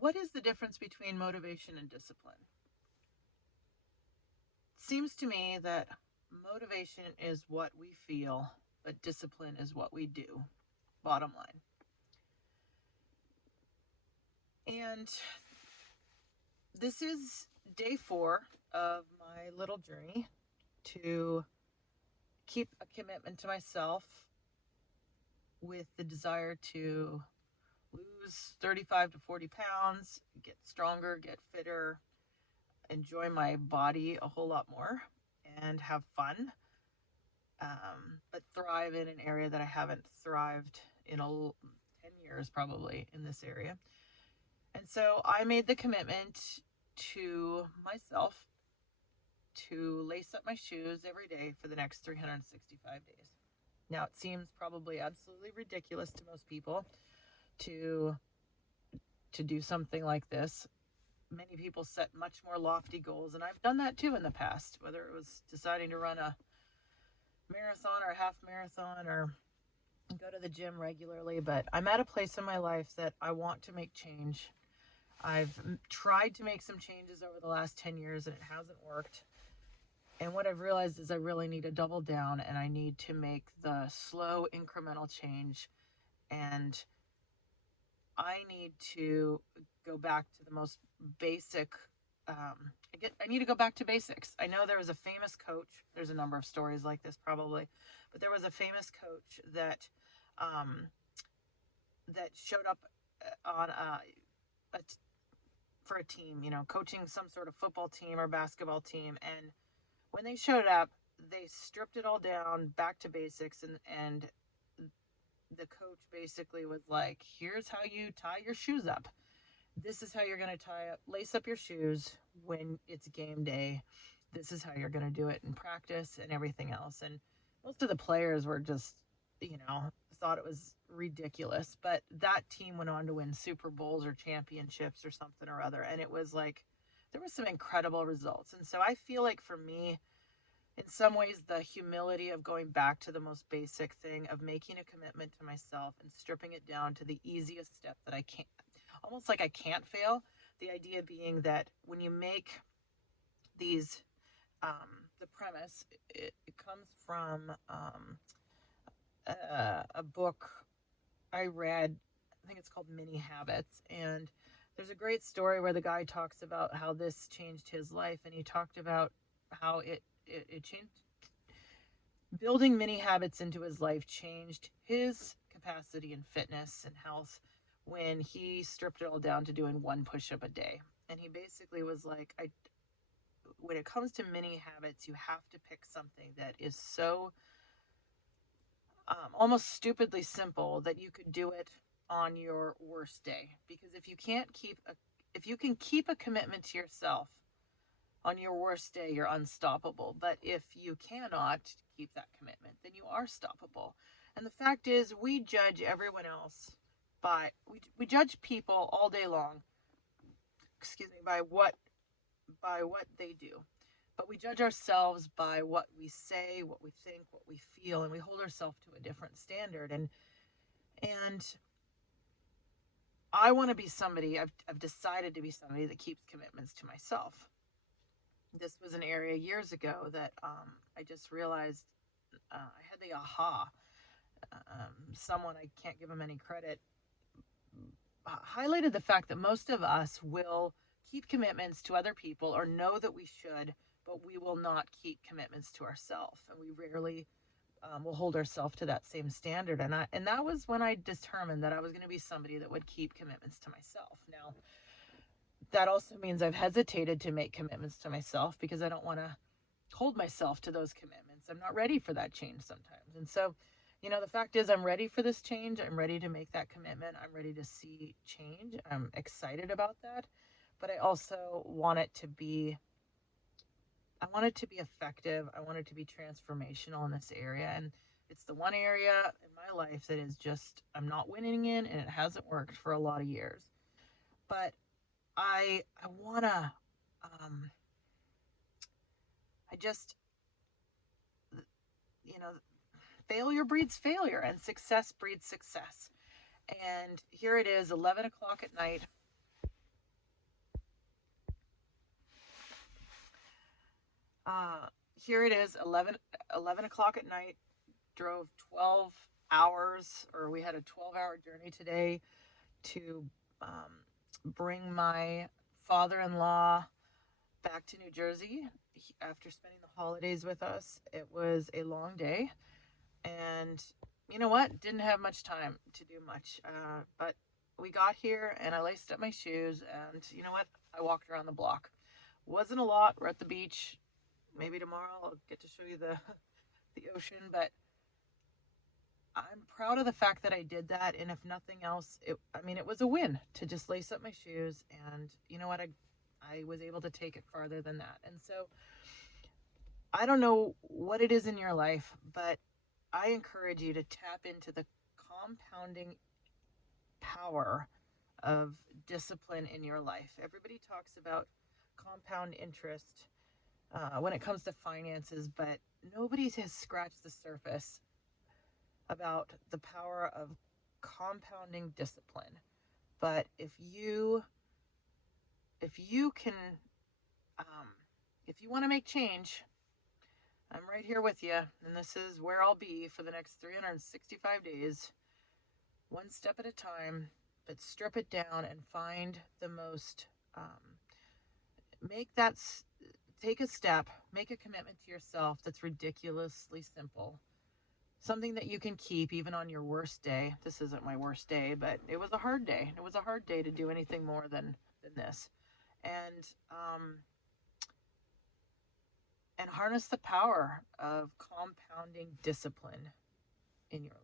what is the difference between motivation and discipline? It seems to me that motivation is what we feel, but discipline is what we do, bottom line. And this is day 4 of my little journey to keep a commitment to myself with the desire to lose 35 to 40 pounds, get stronger, get fitter, enjoy my body a whole lot more, and have fun, but thrive in an area that I haven't thrived in 10 years probably in this area. And so I made the commitment to myself to lace up my shoes every day for the next 365 days. Now, it seems probably absolutely ridiculous to most people to do something like this. Many people set much more lofty goals, and I've done that too in the past, whether it was deciding to run a marathon or a half marathon or go to the gym regularly. But I'm at a place in my life that I want to make change. I've tried to make some changes over the last 10 years and it hasn't worked. And what I've realized is I really need to double down, and I need to make the slow incremental change. And I need to go back to the most basic. I need to go back to basics. I know there was a famous coach. There's a number of stories like this probably, but there was a famous coach that showed up on for a team, coaching some sort of football team or basketball team, and when they showed up, they stripped it all down back to basics, and the coach basically was like, here's how you tie your shoes up. This is how you're going to lace up your shoes when it's game day. This is how you're going to do it in practice and everything else. And most of the players were just, thought it was ridiculous. But that team went on to win Super Bowls or championships or something or other. And it was like, there were some incredible results. And so I feel like for me, in some ways, the humility of going back to the most basic thing of making a commitment to myself and stripping it down to the easiest step that I can, almost like I can't fail. The idea being that when you make these, the premise, it comes from a book I read. I think it's called Mini Habits. And there's a great story where the guy talks about how this changed his life. And he talked about how it changed. Building mini habits into his life changed his capacity in fitness and health when he stripped it all down to doing 1 push-up a day. And he basically was like, when it comes to mini habits, you have to pick something that is so almost stupidly simple that you could do it on your worst day. Because if you can keep a commitment to yourself on your worst day, you're unstoppable. But if you cannot keep that commitment, then you are stoppable. And the fact is, we judge everyone else we judge people all day long, by what they do. But we judge ourselves by what we say, what we think, what we feel, and we hold ourselves to a different standard. And I want to be somebody, I've decided to be somebody that keeps commitments to myself. This was an area years ago that I just realized I had the aha. Someone, I can't give him any credit, highlighted the fact that most of us will keep commitments to other people or know that we should, but we will not keep commitments to ourselves. And we rarely will hold ourselves to that same standard. And that was when I determined that I was going to be somebody that would keep commitments to myself. Now, that also means I've hesitated to make commitments to myself because I don't want to hold myself to those commitments. I'm not ready for that change sometimes. And so, the fact is, I'm ready for this change. I'm ready to make that commitment. I'm ready to see change. I'm excited about that. But I also want it to be effective. I want it to be transformational in this area. And it's the one area in my life that is just, I'm not winning in, and it hasn't worked for a lot of years. But I want to, failure breeds failure and success breeds success. And here it is, 11 o'clock at night. Here it is, 11 o'clock at night. Drove 12 hours, or we had a 12-hour journey today to bring my father-in-law back to New Jersey after spending the holidays with us. It was a long day, and you know what? Didn't have much time to do much, but we got here, and I laced up my shoes, and you know what? I walked around the block. Wasn't a lot. We're at the beach. Maybe tomorrow I'll get to show you the ocean, but I'm proud of the fact that I did that. And if nothing else, it was a win to just lace up my shoes. And you know what? I was able to take it farther than that. And so I don't know what it is in your life, but I encourage you to tap into the compounding power of discipline in your life. Everybody talks about compound interest when it comes to finances, but nobody has scratched the surface about the power of compounding discipline. But if you can, um, if you want to make change, I'm right here with you, and this is where I'll be for the next 365 days, one step at a time. But strip it down and find the most. Make that. Take a step. Make a commitment to yourself that's ridiculously simple. Something that you can keep even on your worst day. This isn't my worst day, but it was a hard day. It was a hard day to do anything more than this. And and harness the power of compounding discipline in your